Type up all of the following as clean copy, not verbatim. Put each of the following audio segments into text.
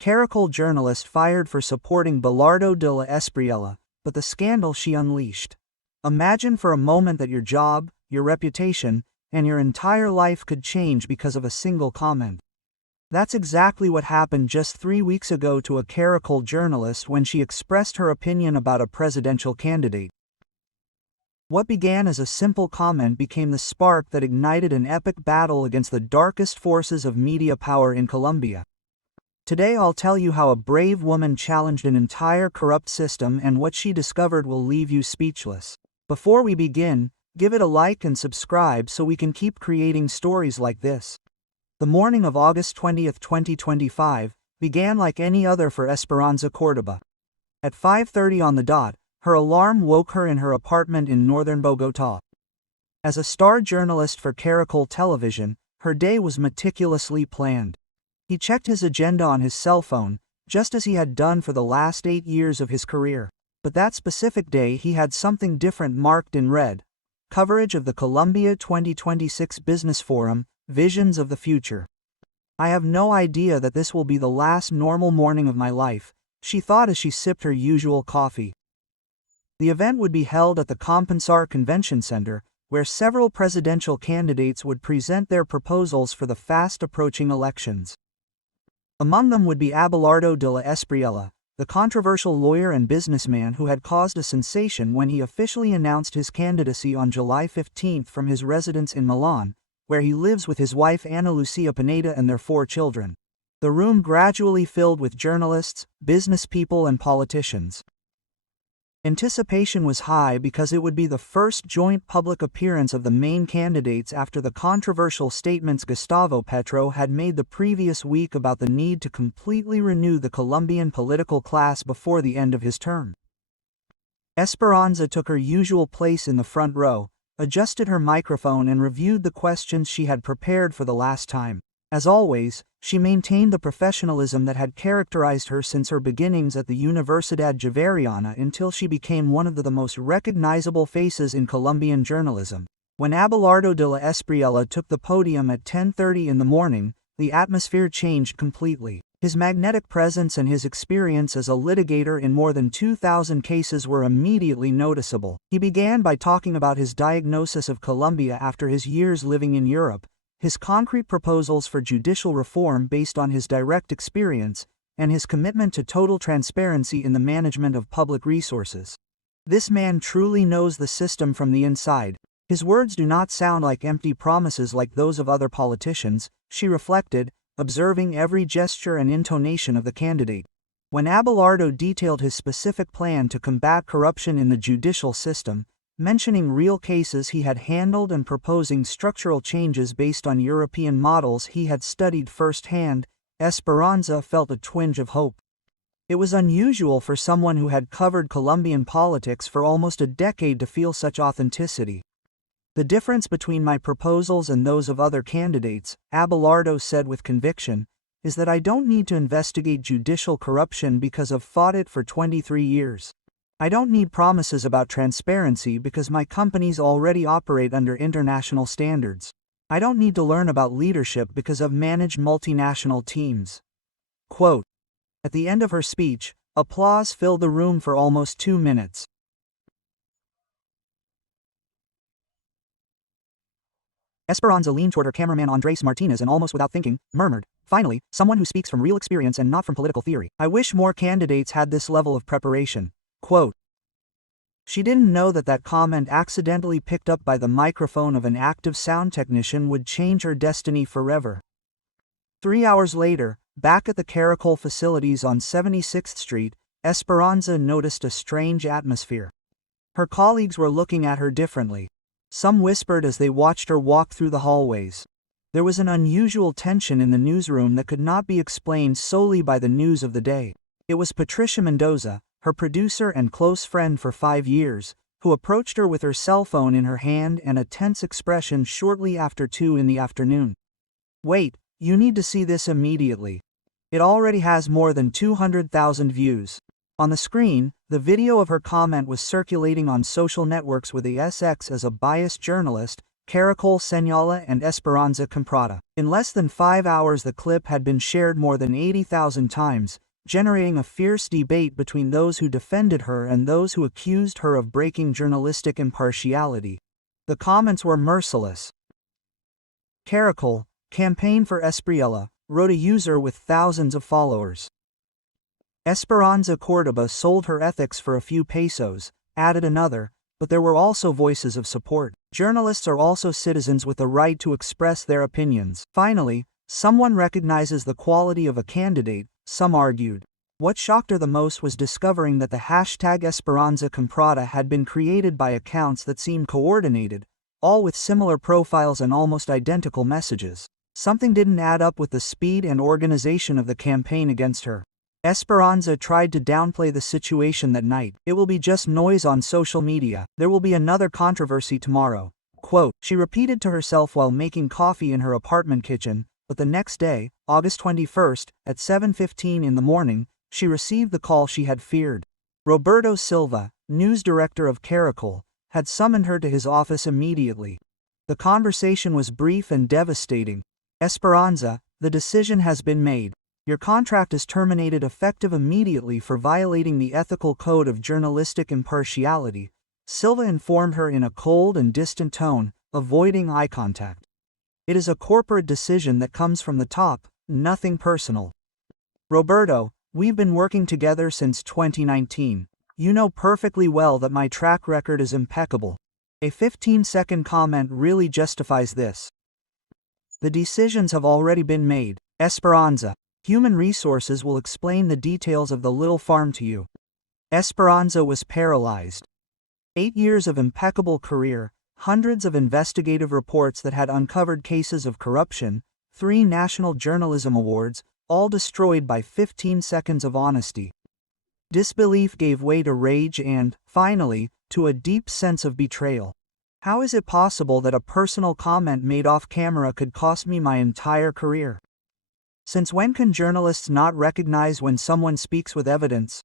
Caracol journalist fired for supporting Abelardo de la Espriella, but the scandal she unleashed. Imagine for a moment that your job, your reputation, and your entire life could change because of a single comment. That's exactly what happened just 3 weeks ago to a Caracol journalist when she expressed her opinion about a presidential candidate. What began as a simple comment became the spark that ignited an epic battle against the darkest forces of media power in Colombia. Today I'll tell you how a brave woman challenged an entire corrupt system and what she discovered will leave you speechless. Before we begin, give it a like and subscribe so we can keep creating stories like this. The morning of August 20, 2025, began like any other for Esperanza Córdoba. At 5:30 on the dot, her alarm woke her in her apartment in northern Bogotá. As a star journalist for Caracol Television, her day was meticulously planned. He checked his agenda on his cell phone, just as he had done for the last 8 years of his career. But that specific day he had something different marked in red. Coverage of the Colombia 2026 Business Forum, Visions of the Future. I have no idea that this will be the last normal morning of my life, she thought as she sipped her usual coffee. The event would be held at the Compensar Convention Center, where several presidential candidates would present their proposals for the fast-approaching elections. Among them would be Abelardo de la Espriella, the controversial lawyer and businessman who had caused a sensation when he officially announced his candidacy on July 15 from his residence in Milan, where he lives with his wife Ana Lucia Pineda and their 4 children. The room gradually filled with journalists, business people and politicians. Anticipation was high because it would be the first joint public appearance of the main candidates after the controversial statements Gustavo Petro had made the previous week about the need to completely renew the Colombian political class before the end of his term. Esperanza took her usual place in the front row, adjusted her microphone and reviewed the questions she had prepared for the last time. As always, she maintained the professionalism that had characterized her since her beginnings at the Universidad Javeriana until she became one of the most recognizable faces in Colombian journalism. When Abelardo de la Espriella took the podium at 10:30 in the morning, the atmosphere changed completely. His magnetic presence and his experience as a litigator in more than 2,000 cases were immediately noticeable. He began by talking about his diagnosis of Colombia after his years living in Europe, his concrete proposals for judicial reform based on his direct experience, and his commitment to total transparency in the management of public resources. This man truly knows the system from the inside. His words do not sound like empty promises like those of other politicians, she reflected, observing every gesture and intonation of the candidate. When Abelardo detailed his specific plan to combat corruption in the judicial system, mentioning real cases he had handled and proposing structural changes based on European models he had studied firsthand, Esperanza felt a twinge of hope. It was unusual for someone who had covered Colombian politics for almost a decade to feel such authenticity. The difference between my proposals and those of other candidates, Abelardo said with conviction, is that I don't need to investigate judicial corruption because I've fought it for 23 years. I don't need promises about transparency because my companies already operate under international standards. I don't need to learn about leadership because I've managed multinational teams. Quote. At the end of her speech, applause filled the room for almost 2 minutes. Esperanza leaned toward her cameraman Andres Martinez and almost without thinking, murmured, "Finally, someone who speaks from real experience and not from political theory. I wish more candidates had this level of preparation." Quote. She didn't know that that comment accidentally picked up by the microphone of an active sound technician would change her destiny forever. 3 hours later, back at the Caracol facilities on 76th Street, Esperanza noticed a strange atmosphere. Her colleagues were looking at her differently. Some whispered as they watched her walk through the hallways. There was an unusual tension in the newsroom that could not be explained solely by the news of the day. It was Patricia Mendoza, her producer and close friend for 5 years, who approached her with her cell phone in her hand and a tense expression shortly after 2 in the afternoon. "Wait, you need to see this immediately. It already has more than 200,000 views." On the screen, the video of her comment was circulating on social networks with the SX as a biased journalist, Caracol Señala and Esperanza Comprada. In less than 5 hours the clip had been shared more than 80,000 times, generating a fierce debate between those who defended her and those who accused her of breaking journalistic impartiality. The comments were merciless. Caracol, campaign for Espriella, wrote a user with thousands of followers. Esperanza Córdoba sold her ethics for a few pesos, added another, but there were also voices of support. Journalists are also citizens with the right to express their opinions. Finally, someone recognizes the quality of a candidate, some argued. What shocked her the most was discovering that the hashtag Esperanza Comprada had been created by accounts that seemed coordinated, all with similar profiles and almost identical messages. Something didn't add up with the speed and organization of the campaign against her. Esperanza tried to downplay the situation that night. It will be just noise on social media. There will be another controversy tomorrow. Quote, she repeated to herself while making coffee in her apartment kitchen, but the next day, August 21st, at 7:15 in the morning, she received the call she had feared. Roberto Silva, news director of Caracol, had summoned her to his office immediately. The conversation was brief and devastating. Esperanza, the decision has been made. Your contract is terminated effective immediately for violating the ethical code of journalistic impartiality, Silva informed her in a cold and distant tone, avoiding eye contact. It is a corporate decision that comes from the top, nothing personal. Roberto, we've been working together since 2019. You know perfectly well that my track record is impeccable. A 15-second comment really justifies this. The decisions have already been made. Esperanza. Human Resources will explain the details of the little farm to you. Esperanza was paralyzed. 8 years of impeccable career, hundreds of investigative reports that had uncovered cases of corruption, 3 national journalism awards, all destroyed by 15 seconds of honesty. Disbelief gave way to rage and, finally, to a deep sense of betrayal. How is it possible that a personal comment made off camera could cost me my entire career? Since when can journalists not recognize when someone speaks with evidence?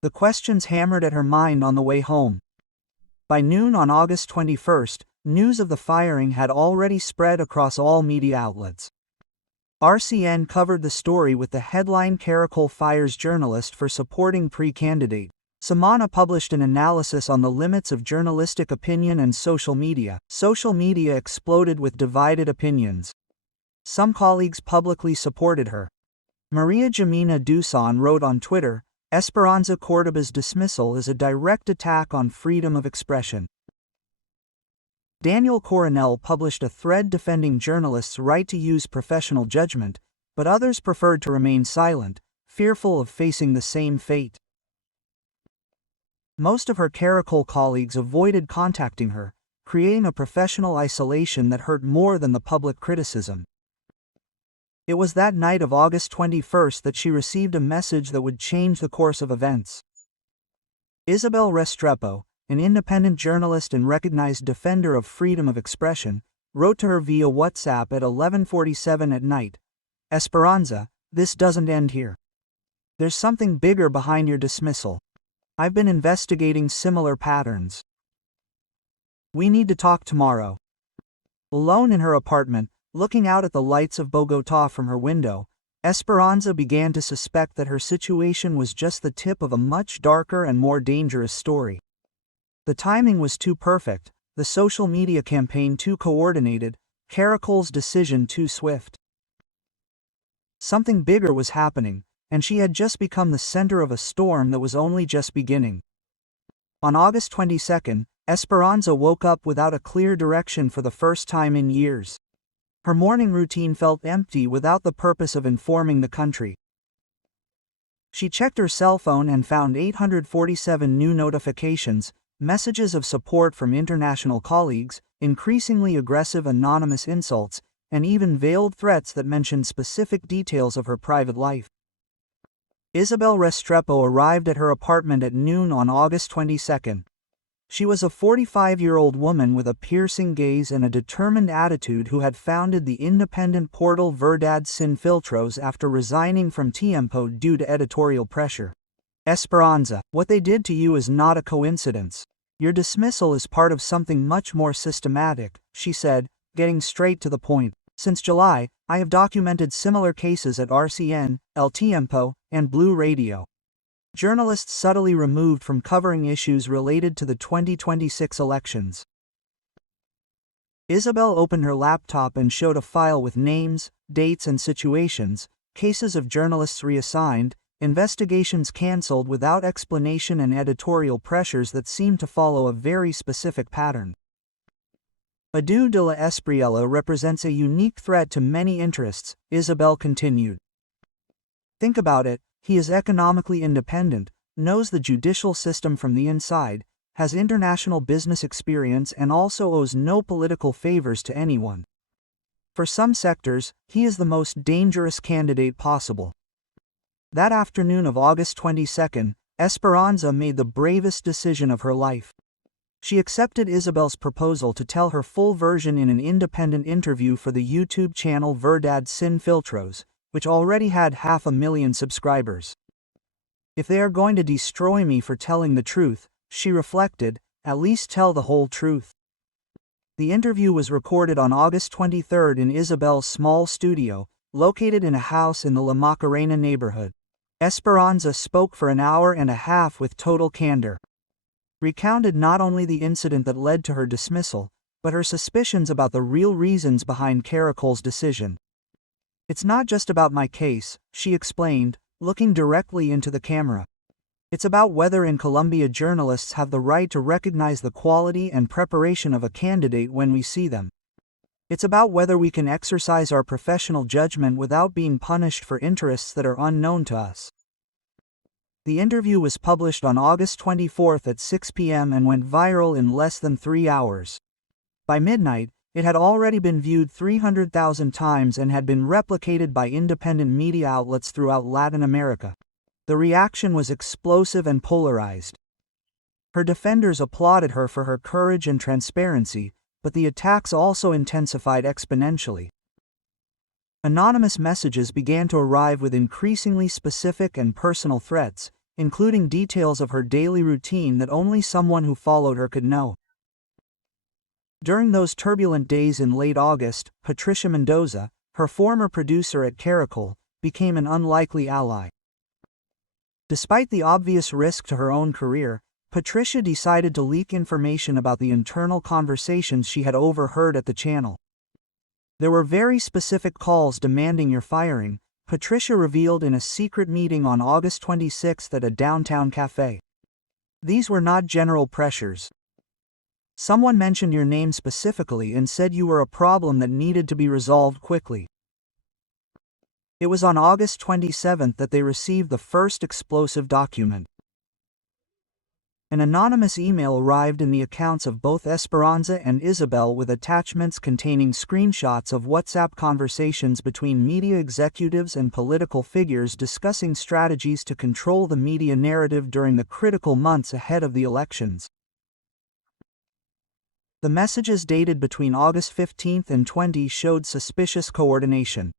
The questions hammered at her mind on the way home. By noon on August 21st, news of the firing had already spread across all media outlets. RCN covered the story with the headline Caracol fires journalist for supporting pre-candidate. Semana published an analysis on the limits of journalistic opinion and social media. Social media exploded with divided opinions. Some colleagues publicly supported her. Maria Jimena Dusan wrote on Twitter, Esperanza Córdoba's dismissal is a direct attack on freedom of expression. Daniel Coronel published a thread defending journalists' right to use professional judgment, but others preferred to remain silent, fearful of facing the same fate. Most of her Caracol colleagues avoided contacting her, creating a professional isolation that hurt more than the public criticism. It was that night of August 21st that she received a message that would change the course of events. Isabel Restrepo, an independent journalist and recognized defender of freedom of expression, wrote to her via WhatsApp at 11:47 at night, Esperanza, this doesn't end here. There's something bigger behind your dismissal. I've been investigating similar patterns. We need to talk tomorrow. Alone in her apartment, looking out at the lights of Bogotá from her window, Esperanza began to suspect that her situation was just the tip of a much darker and more dangerous story. The timing was too perfect, the social media campaign too coordinated, Caracol's decision too swift. Something bigger was happening, and she had just become the center of a storm that was only just beginning. On August 22nd, Esperanza woke up without a clear direction for the first time in years. Her morning routine felt empty without the purpose of informing the country. She checked her cell phone and found 847 new notifications, messages of support from international colleagues, increasingly aggressive anonymous insults, and even veiled threats that mentioned specific details of her private life. Isabel Restrepo arrived at her apartment at noon on August 22nd. She was a 45-year-old woman with a piercing gaze and a determined attitude who had founded the independent portal Verdad Sin Filtros after resigning from Tiempo due to editorial pressure. Esperanza, what they did to you is not a coincidence. "Your dismissal is part of something much more systematic," she said, getting straight to the point. "Since July, I have documented similar cases at RCN, El Tiempo, and Blue Radio. Journalists subtly removed from covering issues related to the 2026 elections." Isabel opened her laptop and showed a file with names, dates and situations, cases of journalists reassigned, investigations cancelled without explanation and editorial pressures that seemed to follow a very specific pattern. Edu de la Espriella represents a unique threat to many interests, Isabel continued. "Think about it, he is economically independent, knows the judicial system from the inside, has international business experience and also owes no political favors to anyone. For some sectors, he is the most dangerous candidate possible." That afternoon of August 22, Esperanza made the bravest decision of her life. She accepted Isabel's proposal to tell her full version in an independent interview for the YouTube channel Verdad Sin Filtros, which already had 500,000 subscribers. "If they are going to destroy me for telling the truth," she reflected, "at least tell the whole truth." The interview was recorded on August 23 in Isabel's small studio, located in a house in the La Macarena neighborhood. Esperanza spoke for an hour and a half with total candor. Recounted not only the incident that led to her dismissal, but her suspicions about the real reasons behind Caracol's decision. "It's not just about my case," she explained, looking directly into the camera. "It's about whether in Colombia journalists have the right to recognize the quality and preparation of a candidate when we see them. It's about whether we can exercise our professional judgment without being punished for interests that are unknown to us." The interview was published on August 24 at 6 p.m. and went viral in less than 3 hours. By midnight, it had already been viewed 300,000 times and had been replicated by independent media outlets throughout Latin America. The reaction was explosive and polarized. Her defenders applauded her for her courage and transparency, but the attacks also intensified exponentially. Anonymous messages began to arrive with increasingly specific and personal threats, including details of her daily routine that only someone who followed her could know. During those turbulent days in late August, Patricia Mendoza, her former producer at Caracol, became an unlikely ally. Despite the obvious risk to her own career, Patricia decided to leak information about the internal conversations she had overheard at the channel. "There were very specific calls demanding your firing," Patricia revealed in a secret meeting on August 26 at a downtown cafe. "These were not general pressures. Someone mentioned your name specifically and said you were a problem that needed to be resolved quickly." It was on August 27 that they received the first explosive document. An anonymous email arrived in the accounts of both Esperanza and Isabel with attachments containing screenshots of WhatsApp conversations between media executives and political figures discussing strategies to control the media narrative during the critical months ahead of the elections. The messages dated between August 15 and 20 showed suspicious coordination.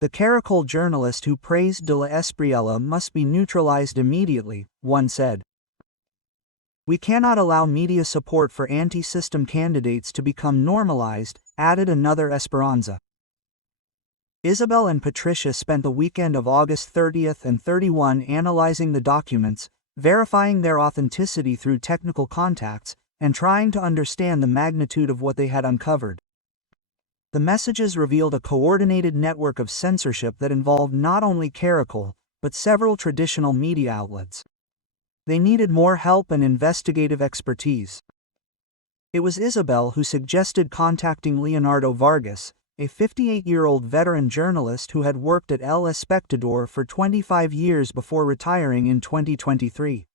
"The Caracol journalist who praised de la Espriella must be neutralized immediately," one said. "We cannot allow media support for anti-system candidates to become normalized," added another Esperanza. Isabel and Patricia spent the weekend of August 30 and 31 analyzing the documents, verifying their authenticity through technical contacts, and trying to understand the magnitude of what they had uncovered. The messages revealed a coordinated network of censorship that involved not only Caracol, but several traditional media outlets. They needed more help and investigative expertise. It was Isabel who suggested contacting Leonardo Vargas, a 58-year-old veteran journalist who had worked at El Espectador for 25 years before retiring in 2023.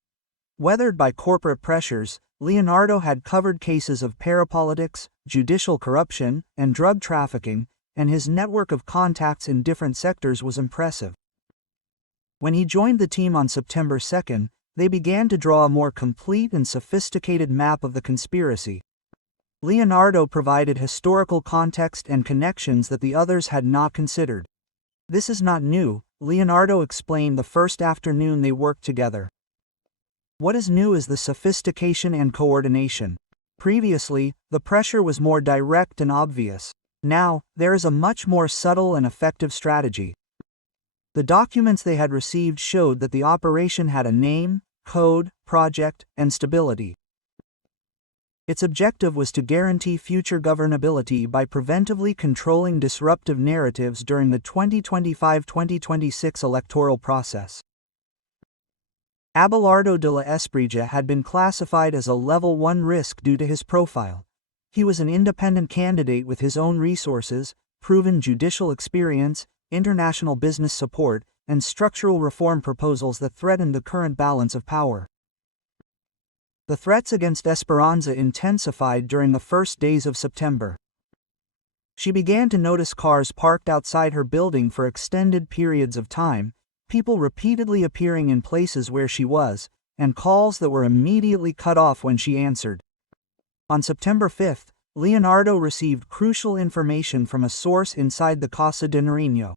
Weathered by corporate pressures, Leonardo had covered cases of parapolitics, judicial corruption, and drug trafficking, and his network of contacts in different sectors was impressive. When he joined the team on September 2, they began to draw a more complete and sophisticated map of the conspiracy. Leonardo provided historical context and connections that the others had not considered. "This is not new," Leonardo explained the first afternoon they worked together. What is new is the sophistication and coordination. Previously, the pressure was more direct and obvious. Now, there is a much more subtle and effective strategy. The documents they had received showed that the operation had a name, code, project, and stability. Its objective was to guarantee future governability by preventively controlling disruptive narratives during the 2025-2026 electoral process. Abelardo de la Espriella had been classified as a Level 1 risk due to his profile. He was an independent candidate with his own resources, proven judicial experience, international business support, and structural reform proposals that threatened the current balance of power. The threats against Esperanza intensified during the first days of September. She began to notice cars parked outside her building for extended periods of time, people repeatedly appearing in places where she was, and calls that were immediately cut off when she answered. On September 5, Leonardo received crucial information from a source inside the Casa de Nariño.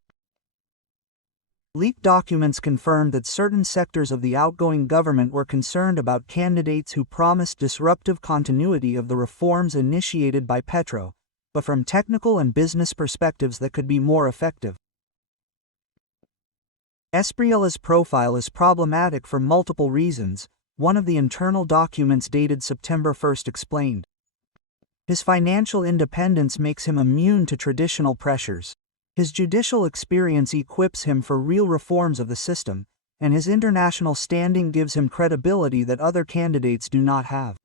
Leaked documents confirmed that certain sectors of the outgoing government were concerned about candidates who promised disruptive continuity of the reforms initiated by Petro, but from technical and business perspectives that could be more effective. Espriella's profile is problematic for multiple reasons. One of the internal documents dated September 1 explained. His financial independence makes him immune to traditional pressures. His judicial experience equips him for real reforms of the system, and his international standing gives him credibility that other candidates do not have.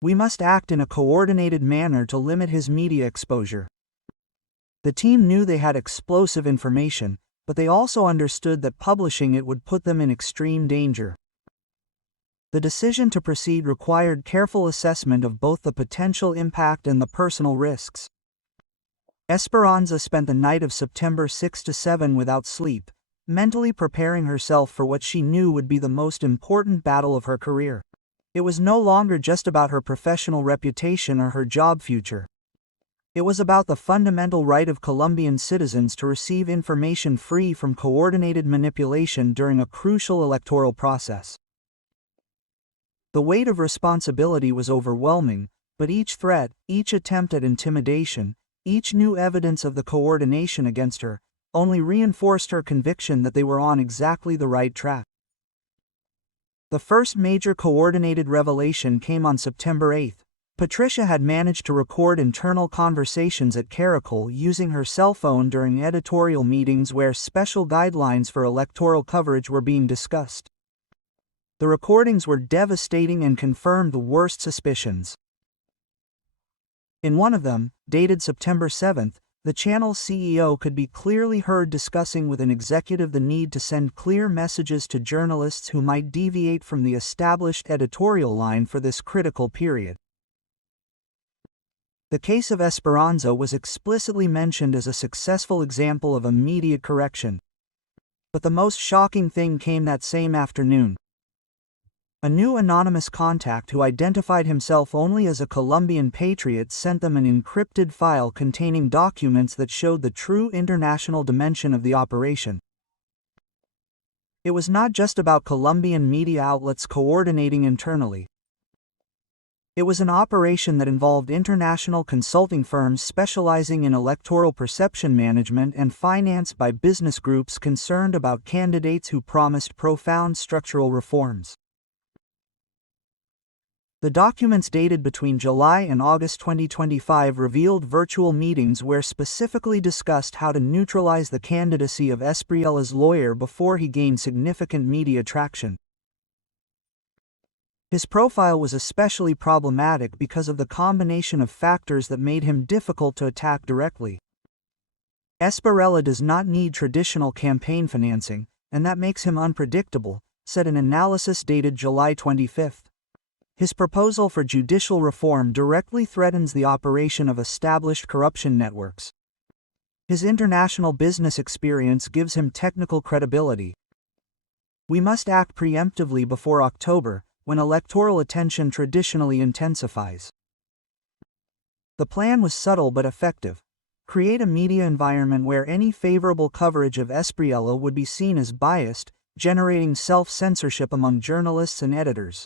We must act in a coordinated manner to limit his media exposure. The team knew they had explosive information, but they also understood that publishing it would put them in extreme danger. The decision to proceed required careful assessment of both the potential impact and the personal risks. Esperanza spent the night of September 6 to 7 without sleep, mentally preparing herself for what she knew would be the most important battle of her career. It was no longer just about her professional reputation or her job future. It was about the fundamental right of Colombian citizens to receive information free from coordinated manipulation during a crucial electoral process. The weight of responsibility was overwhelming, but each threat, each attempt at intimidation, each new evidence of the coordination against her, only reinforced her conviction that they were on exactly the right track. The first major coordinated revelation came on September 8. Patricia had managed to record internal conversations at Caracol using her cell phone during editorial meetings where special guidelines for electoral coverage were being discussed. The recordings were devastating and confirmed the worst suspicions. In one of them, dated September 7, the channel's CEO could be clearly heard discussing with an executive the need to send clear messages to journalists who might deviate from the established editorial line for this critical period. The case of Esperanza was explicitly mentioned as a successful example of immediate correction. But the most shocking thing came that same afternoon. A new anonymous contact who identified himself only as a Colombian patriot sent them an encrypted file containing documents that showed the true international dimension of the operation. It was not just about Colombian media outlets coordinating internally. It was an operation that involved international consulting firms specializing in electoral perception management and financed by business groups concerned about candidates who promised profound structural reforms. The documents dated between July and August 2025 revealed virtual meetings where specifically discussed how to neutralize the candidacy of Espriella's lawyer before he gained significant media traction. His profile was especially problematic because of the combination of factors that made him difficult to attack directly. Espriella does not need traditional campaign financing, and that makes him unpredictable, said an analysis dated July 25. His proposal for judicial reform directly threatens the operation of established corruption networks. His international business experience gives him technical credibility. We must act preemptively before October, when electoral attention traditionally intensifies. The plan was subtle but effective. Create a media environment where any favorable coverage of Espriella would be seen as biased, generating self-censorship among journalists and editors.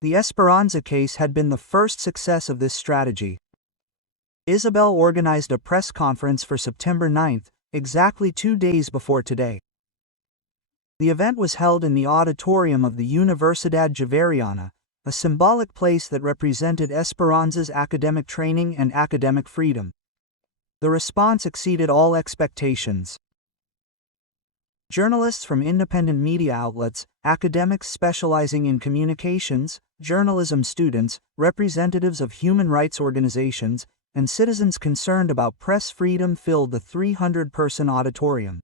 The Esperanza case had been the first success of this strategy. Isabel organized a press conference for September 9, exactly 2 days before today. The event was held in the auditorium of the Universidad Javeriana, a symbolic place that represented Esperanza's academic training and academic freedom. The response exceeded all expectations. Journalists from independent media outlets, academics specializing in communications, journalism students, representatives of human rights organizations, and citizens concerned about press freedom filled the 300-person auditorium.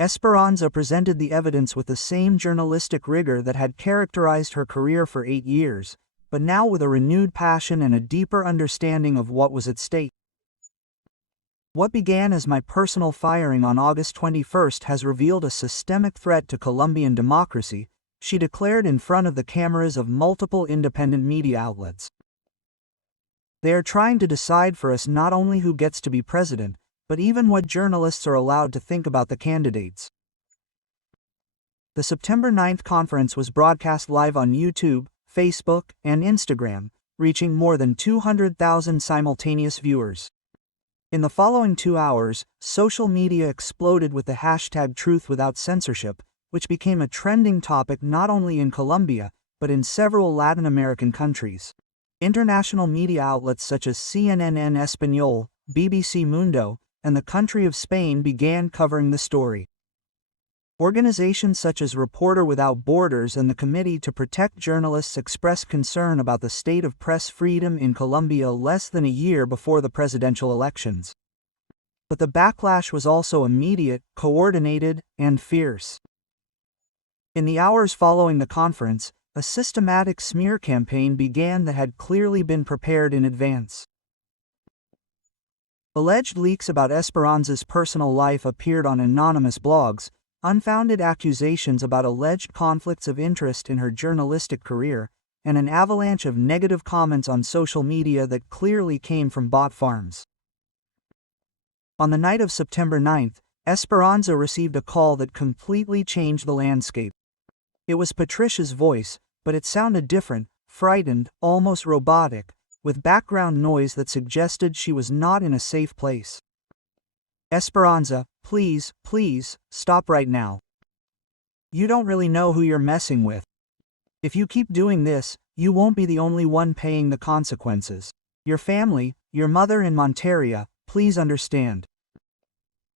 Esperanza presented the evidence with the same journalistic rigor that had characterized her career for 8 years, but now with a renewed passion and a deeper understanding of what was at stake. What began as my personal firing on August 21 has revealed a systemic threat to Colombian democracy, she declared in front of the cameras of multiple independent media outlets. They are trying to decide for us not only who gets to be president, but even what journalists are allowed to think about the candidates. The September 9 conference was broadcast live on YouTube, Facebook, and Instagram, reaching more than 200,000 simultaneous viewers. In the following 2 hours, social media exploded with the hashtag #TruthWithoutCensorship, which became a trending topic not only in Colombia, but in several Latin American countries. International media outlets such as CNN en Español, BBC Mundo, and the country of Spain began covering the story. Organizations such as Reporter Without Borders and the Committee to Protect Journalists expressed concern about the state of press freedom in Colombia less than a year before the presidential elections. But the backlash was also immediate, coordinated, and fierce. In the hours following the conference, a systematic smear campaign began that had clearly been prepared in advance. Alleged leaks about Esperanza's personal life appeared on anonymous blogs, unfounded accusations about alleged conflicts of interest in her journalistic career, and an avalanche of negative comments on social media that clearly came from bot farms. On the night of September 9, Esperanza received a call that completely changed the landscape. It was Patricia's voice, but it sounded different, frightened, almost robotic, with background noise that suggested she was not in a safe place. Esperanza, please, stop right now. You don't really know who you're messing with. If you keep doing this, you won't be the only one paying the consequences. Your family, your mother in Monteria, please understand.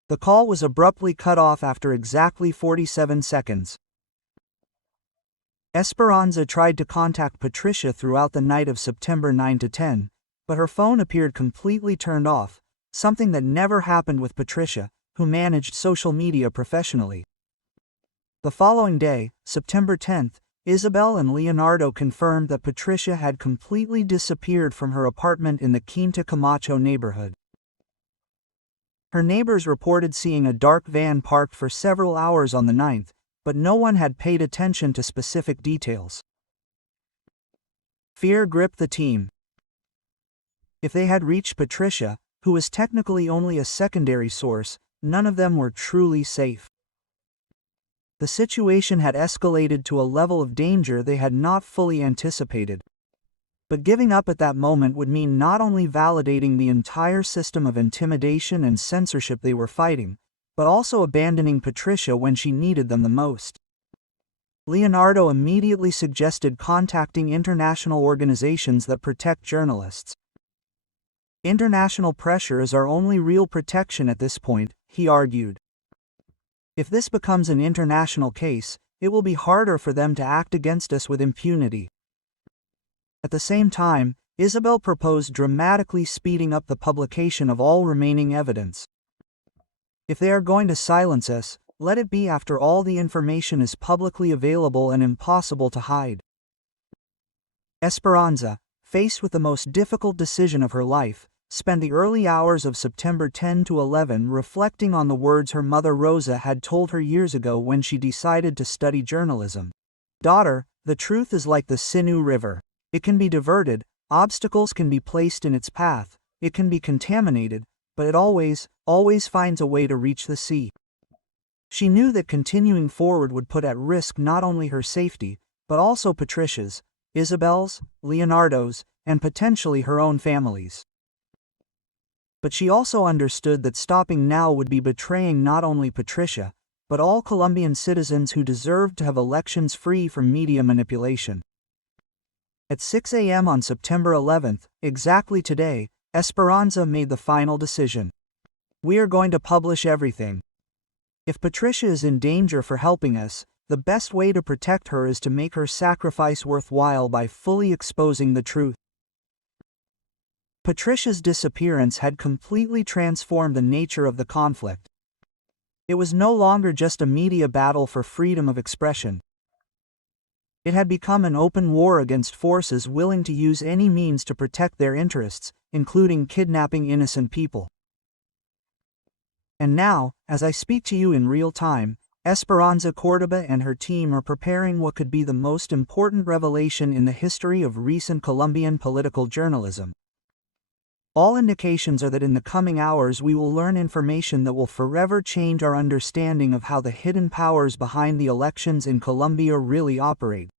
The call was abruptly cut off after exactly 47 seconds. Esperanza tried to contact Patricia throughout the night of September 9 to 10, but her phone appeared completely turned off, something that never happened with Patricia, who managed social media professionally. The following day, September 10, Isabel and Leonardo confirmed that Patricia had completely disappeared from her apartment in the Quinta Camacho neighborhood. Her neighbors reported seeing a dark van parked for several hours on the 9th, but no one had paid attention to specific details. Fear gripped the team. If they had reached Patricia, who was technically only a secondary source, none of them were truly safe. The situation had escalated to a level of danger they had not fully anticipated. But giving up at that moment would mean not only validating the entire system of intimidation and censorship they were fighting, but also abandoning Patricia when she needed them the most. Leonardo immediately suggested contacting international organizations that protect journalists. International pressure is our only real protection at this point, he argued. If this becomes an international case, it will be harder for them to act against us with impunity. At the same time, Isabel proposed dramatically speeding up the publication of all remaining evidence. If they are going to silence us, let it be after all the information is publicly available and impossible to hide. Esperanza, faced with the most difficult decision of her life, spent the early hours of September 10 to 11 reflecting on the words her mother Rosa had told her years ago when she decided to study journalism. Daughter, the truth is like the Sinu River. It can be diverted, obstacles can be placed in its path, it can be contaminated, but it always finds a way to reach the sea. She knew that continuing forward would put at risk not only her safety, but also Patricia's, Isabel's, Leonardo's, and potentially her own family's. But she also understood that stopping now would be betraying not only Patricia, but all Colombian citizens who deserved to have elections free from media manipulation. At 6 a.m. on September 11th, exactly today, Esperanza made the final decision. We are going to publish everything. If Patricia is in danger for helping us, the best way to protect her is to make her sacrifice worthwhile by fully exposing the truth. Patricia's disappearance had completely transformed the nature of the conflict. It was no longer just a media battle for freedom of expression. It had become an open war against forces willing to use any means to protect their interests, including kidnapping innocent people. And now, as I speak to you in real time, Esperanza Córdoba and her team are preparing what could be the most important revelation in the history of recent Colombian political journalism. All indications are that in the coming hours we will learn information that will forever change our understanding of how the hidden powers behind the elections in Colombia really operate.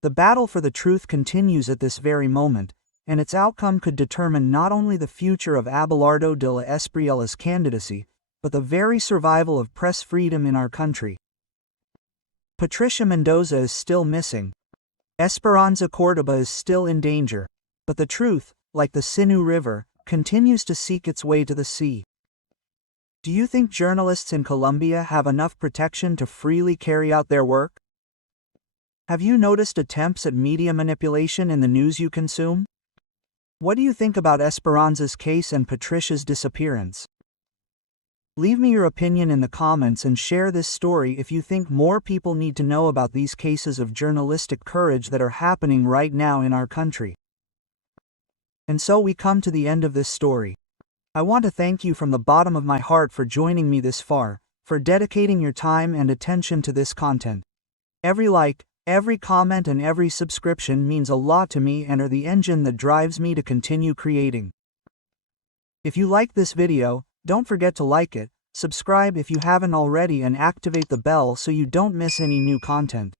The battle for the truth continues at this very moment, and its outcome could determine not only the future of Abelardo de la Espriella's candidacy, but the very survival of press freedom in our country. Patricia Mendoza is still missing. Esperanza Córdoba is still in danger, but the truth, like the Sinú River, continues to seek its way to the sea. Do you think journalists in Colombia have enough protection to freely carry out their work? Have you noticed attempts at media manipulation in the news you consume? What do you think about Esperanza's case and Patricia's disappearance? Leave me your opinion in the comments and share this story if you think more people need to know about these cases of journalistic courage that are happening right now in our country. And so we come to the end of this story. I want to thank you from the bottom of my heart for joining me this far, for dedicating your time and attention to this content. Every like, every comment and every subscription means a lot to me and are the engine that drives me to continue creating. If you like this video, don't forget to like it, subscribe if you haven't already and activate the bell so you don't miss any new content.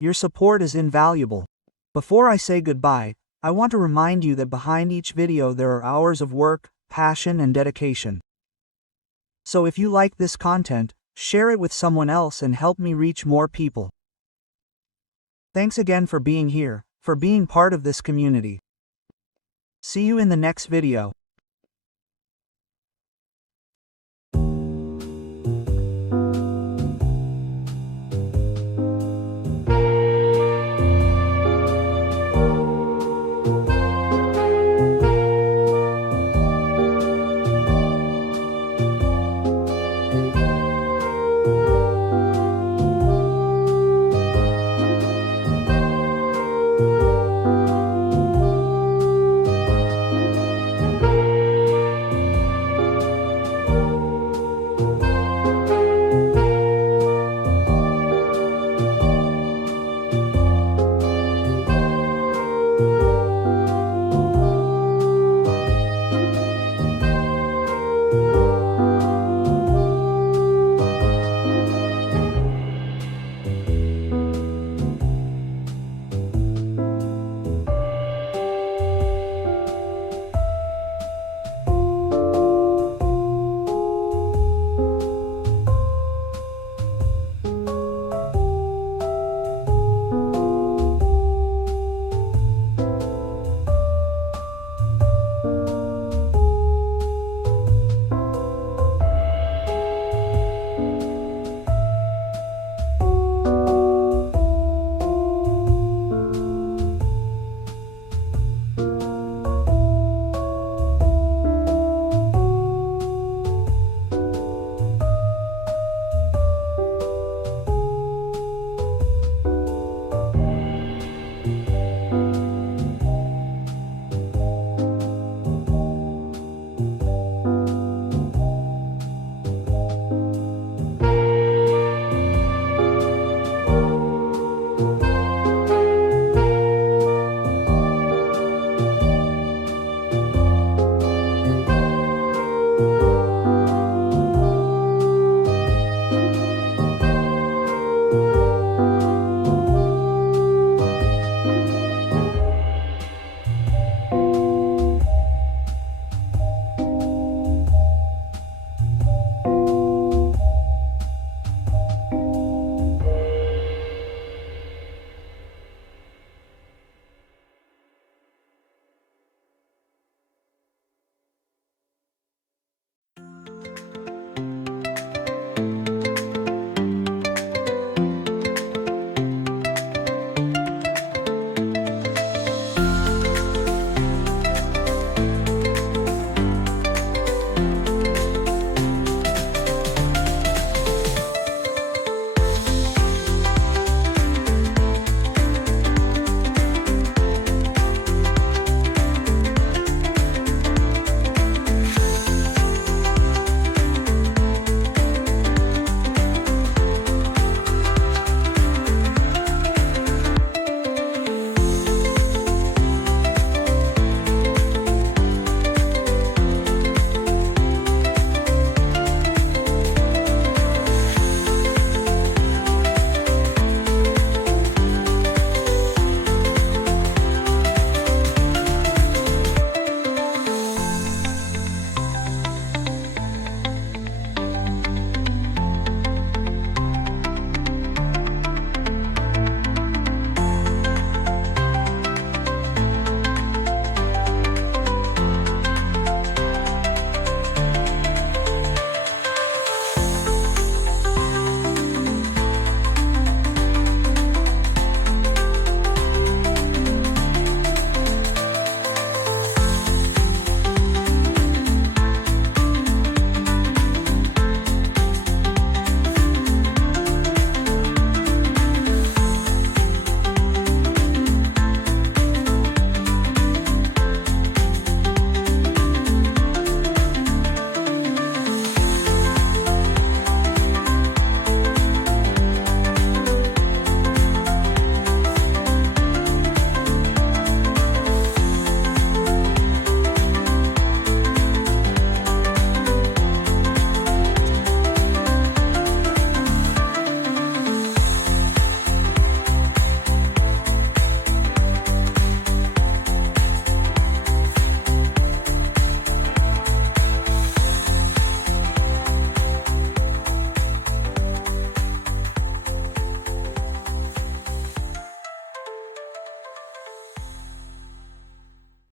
Your support is invaluable. Before I say goodbye, I want to remind you that behind each video there are hours of work, passion and dedication. So if you like this content, share it with someone else and help me reach more people. Thanks again for being here, for being part of this community. See you in the next video.